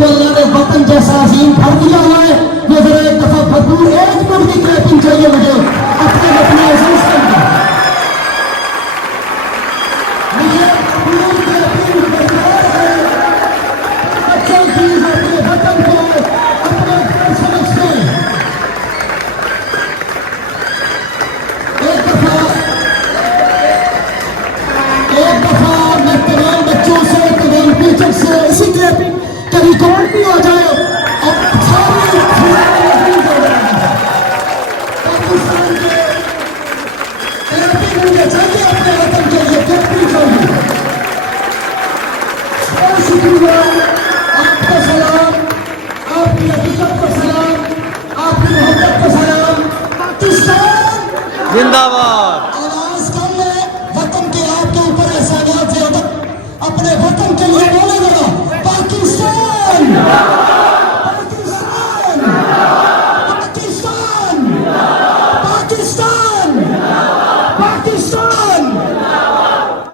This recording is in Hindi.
जिनको अल्लाह ने वतन जैसा अजीम भर दिया हुआ है, वो जरा एक दफा भरपूर 1 मिनट की क्लैपिंग चाहिए मुझे अपने अपने अजीज के लिए। मुझे भरपूर क्लैपिंग दरकार है बच्चों की अपने वतन को अपने घर समझते हैं। एक दफा मैं तमाम बच्चों से, तमाम टीचर से इसी क्लैपिंग का रिकॉर्ड भी हो जाए